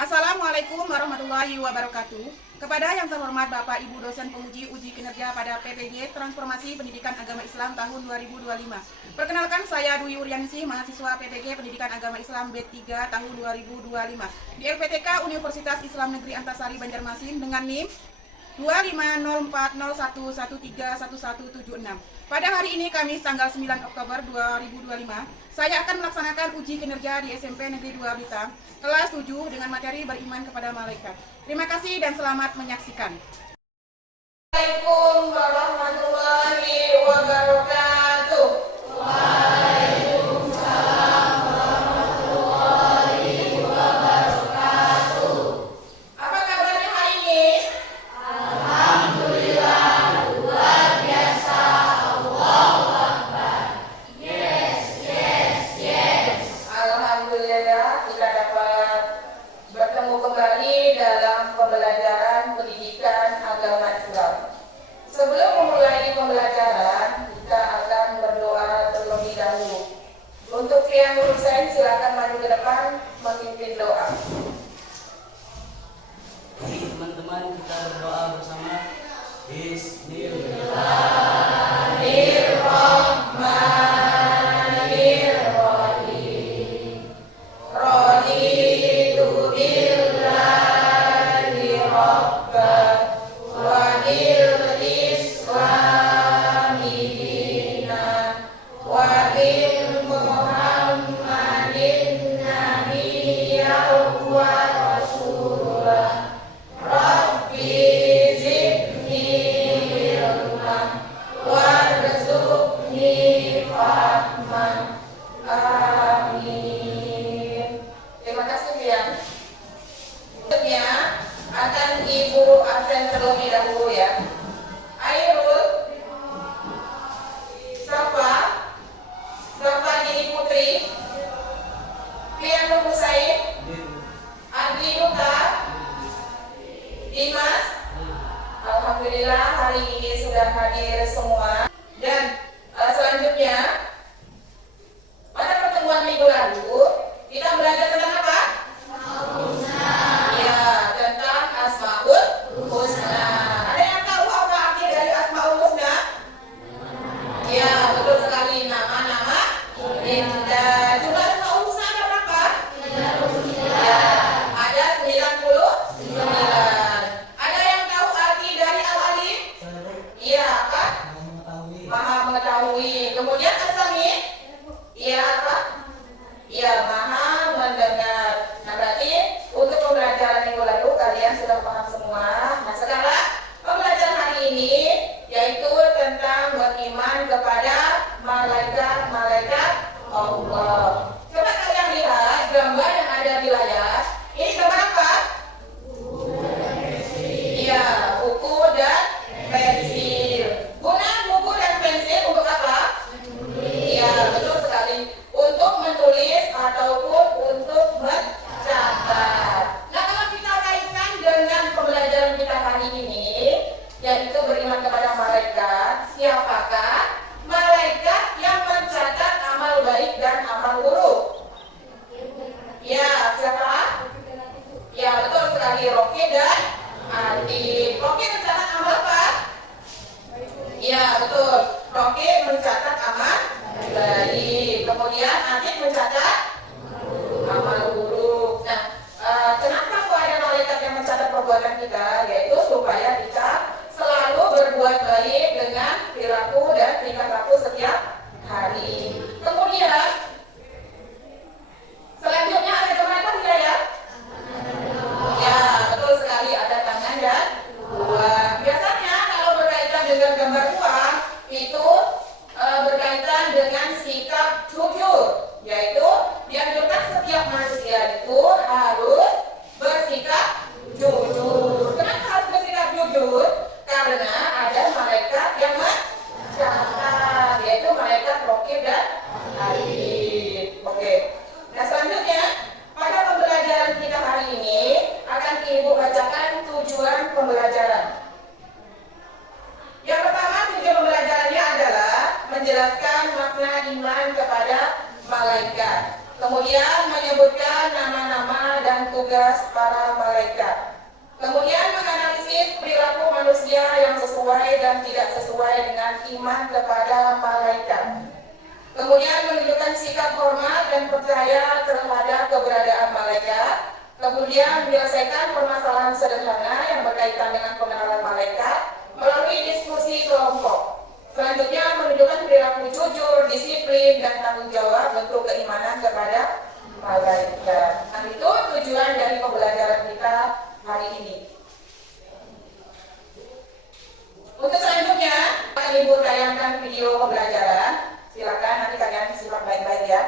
Assalamualaikum warahmatullahi wabarakatuh. Kepada yang terhormat Bapak Ibu dosen penguji uji kinerja pada PPG Transformasi Pendidikan Agama Islam tahun 2025. Perkenalkan, saya Dwi Uryaningsih, mahasiswa PPG Pendidikan Agama Islam B3 tahun 2025 di LPTK Universitas Islam Negeri Antasari Banjarmasin dengan NIM 250401131176. Pada hari ini Kamis tanggal 9 Oktober 2025, saya akan melaksanakan uji kinerja di SMP Negeri 2 Blitar, kelas 7 dengan materi beriman kepada malaikat. Terima kasih dan selamat menyaksikan. Assalamualaikum warahmatullahi wabarakatuh. Waalaikumsalam warahmatullahi wabarakatuh. Apa kabarnya hari ini? Alhamdulillah, luar biasa. Allahu Akbar. Yes. Alhamdulillah kita dapat bertemu kembali dalam pembelajaran pendidikan agama Islam. Sebelum memulai pembelajaran, kita akan berdoa terlebih dahulu. Untuk yang berusaha silakan maju ke depan memimpin doa. Teman-teman, kita berdoa bersama. Bismillahirrahmanirrahim. Raditu billahi rabban wa bil islami dinan wa bil muhammadin nabiyyan wa rasulah. Rabbi zidni ilman warzuqni fahman. Amin. Terima kasih ya. Berikutnya akan Ibu absen terlebih dahulu ya. Airul, Safa Dini Putri, Fianur Husain, Andi Duta, Dimas. Alhamdulillah hari ini sudah hadir semua. Dan selanjutnya pada pertemuan minggu lalu kita belajar tentang apa? Ya, tentang Asmaul Husna. Ada yang tahu apa arti dari Asmaul Husna? Ya, betul sekali, nama-nama indah. Jumlah Asmaul Husna ada berapa? Ya, ada 99. Ada yang tahu arti dari Al-Alim? Iya, apa? Maha mengetahui. Kemudian As-Sami? Iya, apa? Iya, maha mendengar. Nah, berarti untuk pembelajaran minggu lalu kalian sudah paham semua. Nah, sekarang pembelajaran hari ini yaitu tentang beriman kepada malaikat-malaikat Allah. Coba kalian lihat gambar yang ada di layar. Ini gambar apa? Iya, buku dan pensil. Guna buku dan pensil untuk apa? Iya, betul sekali. Untuk menulis ataupun untuk mencatat. Nah, kalau kita kaitkan dengan pembelajaran kita hari ini, yaitu beriman kepada malaikat, siapakah malaikat yang mencatat amal baik dan amal buruk? Ya, siapa? Ya, betul sekali, Rocky dan Adi. Rocky mencatat amal apa? Ya, betul. Rocky mencatat amal baik. Kemudian Adi mencatat amal buruk. Nah, kenapa kok ada malaikat yang mencatat perbuatan kita? Yaitu supaya kita selalu berbuat baik dengan perilaku dan tingkah laku setiap hari. Kemudian selanjutnya ada gambar apa tidak ya? Ya, betul sekali, ada tangan dan uang. Biasanya kalau berkaitan dengan gambar uang itu berkaitan dengan sikap jujur, yaitu dianjurkan setiap manusia Kemudian menyebutkan nama-nama dan tugas para malaikat. Kemudian menganalisis perilaku manusia yang sesuai dan tidak sesuai dengan iman kepada malaikat. Kemudian menunjukkan sikap hormat dan percaya terhadap keberadaan malaikat. Kemudian menyelesaikan permasalahan sederhana yang berkaitan dengan pengenalan malaikat melalui diskusi kelompok. Selanjutnya menunjukkan perilaku jujur, disiplin, dan tanggung jawab bentuk keimanan kepada malaikat. Nah, itu tujuan dari pembelajaran kita hari ini. Untuk selanjutnya akan Ibu tayangkan video pembelajaran. Silakan nanti kalian simak baik-baik ya.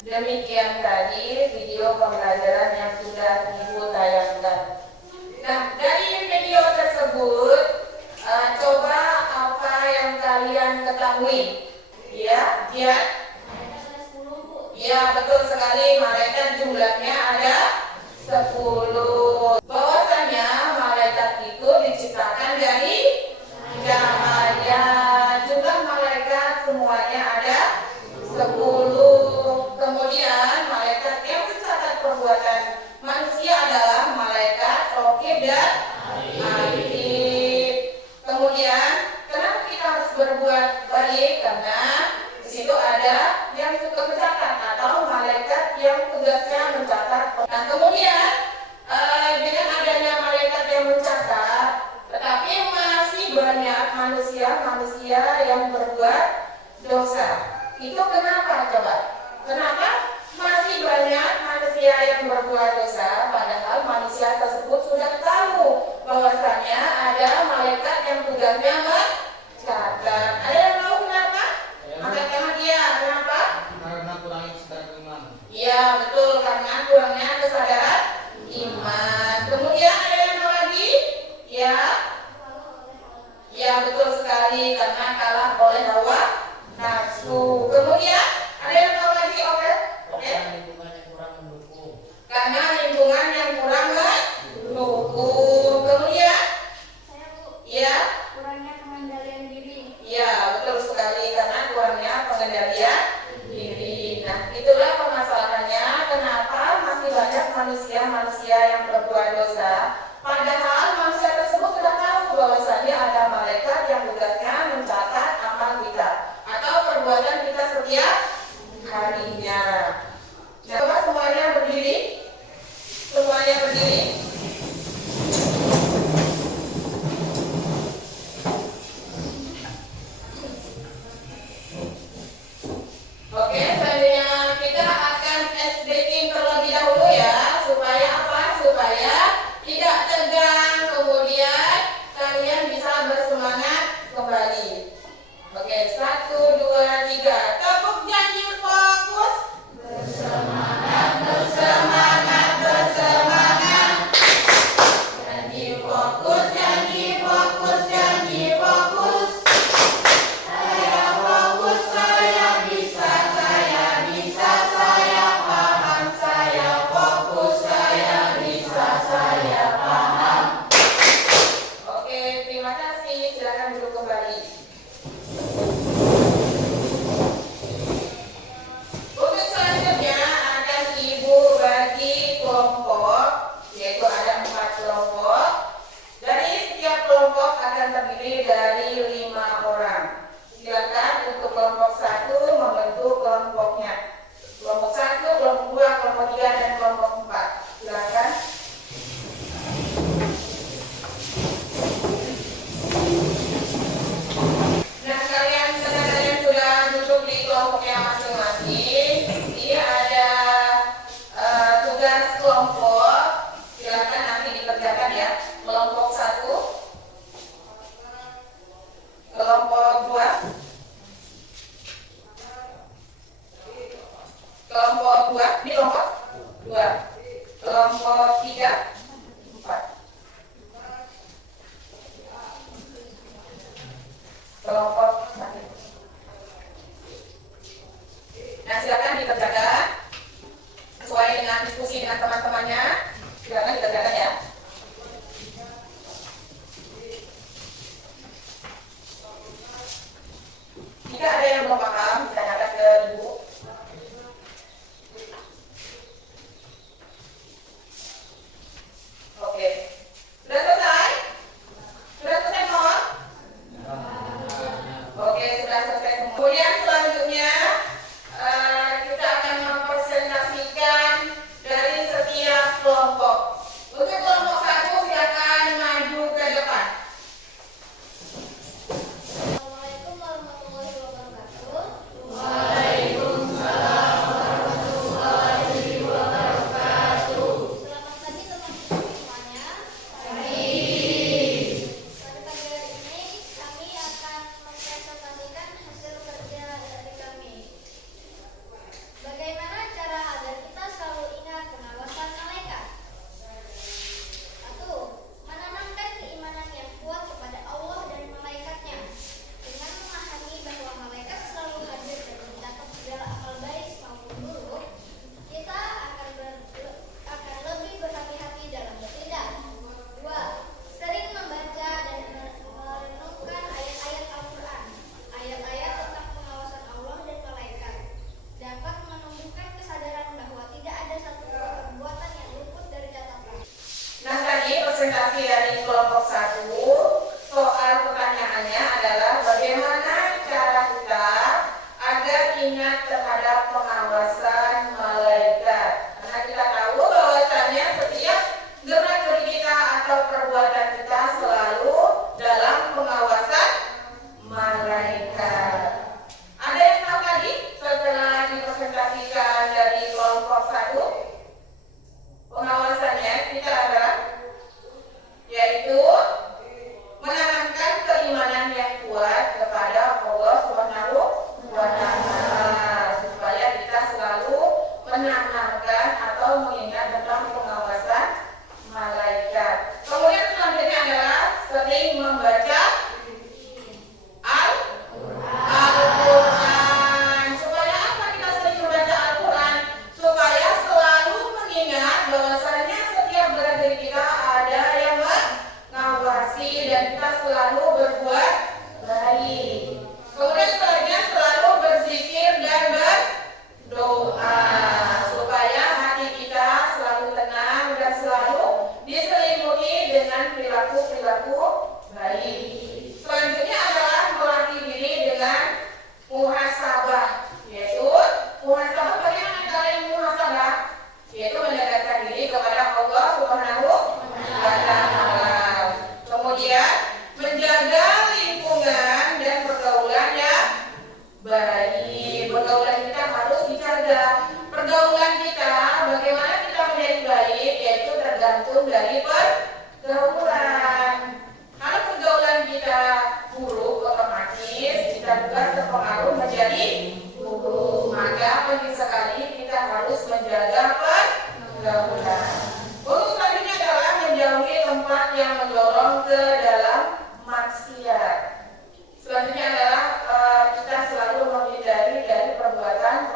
Demikian tadi video pembelajaran yang sudah Ibu tayangkan. Nah, dari video tersebut coba apa yang kalian ketahui? Ya, ya betul sekali, malaikat jumlahnya ada 10. Bahwasanya malaikat itu diciptakan dari cahaya. Jumlah malaikat semuanya ada 10. Kemudian malaikat yang mencatat perbuatan manusia adalah malaikat raqib dan atid. Kemudian kenapa kita harus berbuat baik? Karena di situ ada yang suka mencatat atau malaikat yang tugasnya mencatat. Nah, kemudian dengan adanya malaikat yang mencatat, tetapi masih banyak manusia yang berbuat dosa. Itu kenapa coba? Kenapa masih banyak manusia yang berbuat dosa, padahal manusia tersebut sudah tahu bahwasanya ada malaikat yang tugasnya mencatat. Ada yang tahu kenapa? Angkat tangan dia. Kenapa? Karena kurangnya kesadaran iman. Iya betul, karena kurangnya kesadaran iman. Kemudian ada yang tahu lagi? Ya betul sekali, karena kalah oleh hawa nafsu. Kemudian ada yang tahu lagi? Oke? Lingkungan yang kurang mendukung. Karena lingkungan yang kurang mendukung. Kemudian ya kurangnya pengendalian diri. ya betul sekali, karena kurangnya pengendalian diri. Nah, itulah permasalahannya kenapa masih banyak manusia yang berbuat dosa, padahal manusia tersebut sudah tahu bahwasanya ada malaikat yang tugasnya mencatat amal kita atau perbuatan kita setiap harinya. Coba semuanya berdiri. Semuanya berdiri. Oke, selanjutnya kita akan ice breaking terlebih dahulu ya. Supaya apa? Supaya tidak tegang. Kemudian kalian bisa bersemangat kembali. Oke, 1, 2, 3. Tepuk janji fokus. Bersemangat. Janji fokus. Saya fokus, saya bisa, saya paham. Saya fokus, saya bisa, saya paham. Oke, terima kasih. Silakan duduk kembali. Untuk selanjutnya akan Ibu bagi kelompok, yaitu ada 4 kelompok. Dari setiap kelompok akan terdiri dari 5 orang. Silakan untuk kelompok 1 membentuk kelompoknya. Kelompok 1, kelompok 2, kelompok 3, dan kelompok 4. Silakan. kemudian menjaga lingkungan dan pergaulan yang baik. Pergaulan kita harus dijaga. Pergaulan kita, bagaimana kita menjadi baik, yaitu tergantung dari pergaulan. Kalau pergaulan kita buruk, otomatis kita juga terpengaruh menjadi buruk. Maka penting sekali kita harus menjaga pergaulan. Untuk selanjutnya adalah menjauhi tempat yang mendorong ke dalam maksiat. Selanjutnya adalah kita selalu menghindari dari perbuatan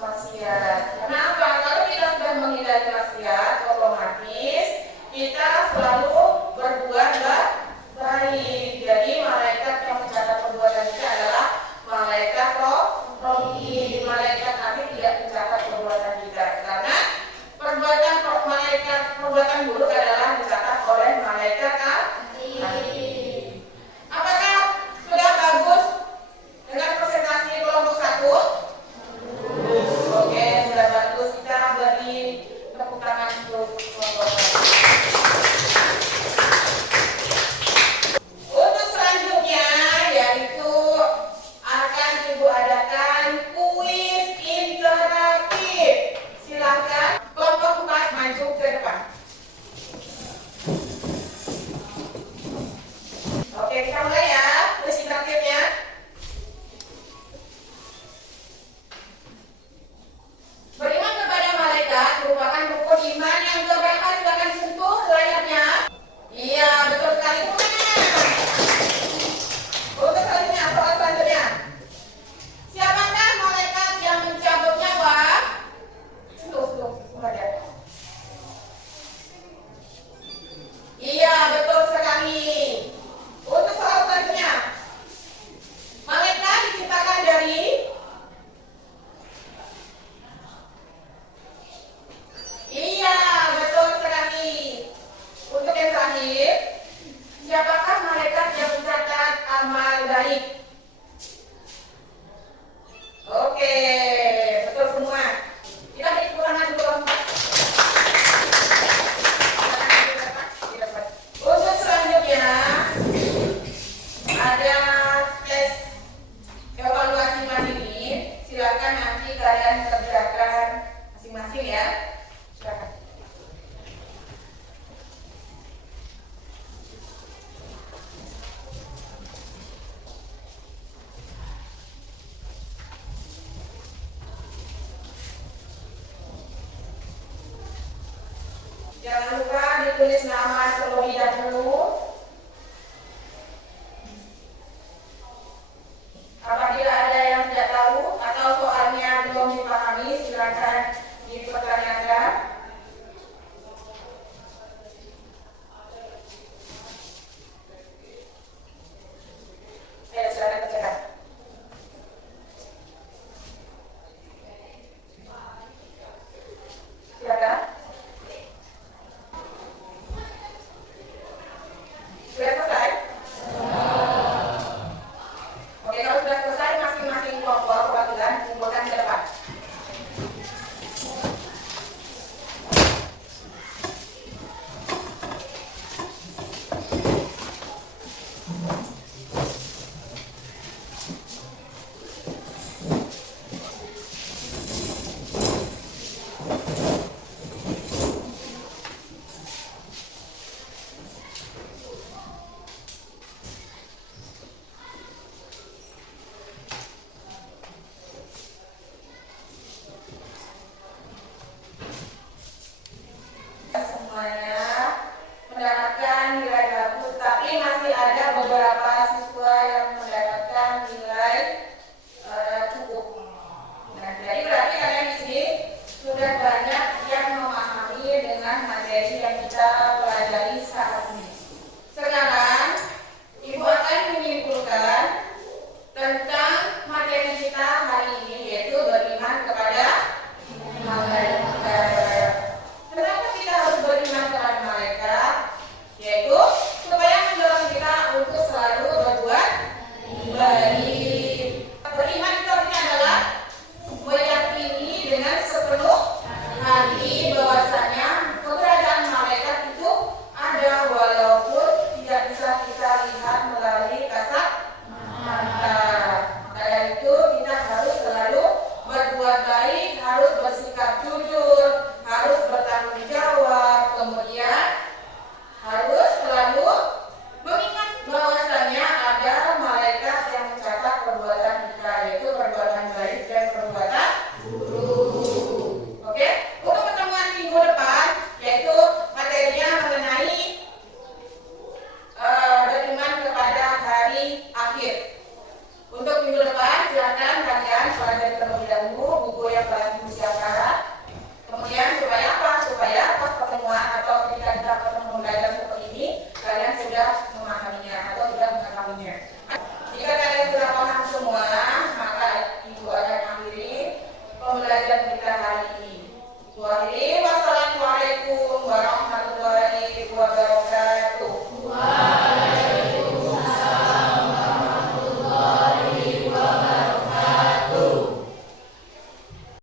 maksiat. Kenapa? Kalau kita sudah menghindari maksiat, otomatis kita selalu berbuat baik. Jadi malaikat yang mencatat perbuatan kita adalah malaikat rohani. Malaikat kami tidak mencatat perbuatan kita karena perbuatan buruk adalah dicatat oleh malaikat ahli. Apakah sudah bagus dengan presentasi kelompok 1? Oke, sudah bagus. Kita beri tepuk tangan untuk kelompok 1. Untuk selanjutnya yaitu akan Ibu adakan kuis interaktif. Silakan kelompok 4 maju ke depan. Oke, kita mulai ya kuis interaktifnya. Beriman kepada malaikat merupakan rukun iman yang keberapa? Silakan sentuh layarnya. Iya, betul sekali. Untuk selanjutnya, soal selanjutnya. Siapakah malaikat yang mencabut nyawa? Sentuh, ada. Iya, betul sekali. Untuk soal selanjutnya. Malaikat diciptakan dari iya, betul sekali. Untuk yang terakhir, siapakah malaikat yang mencatat amal baik?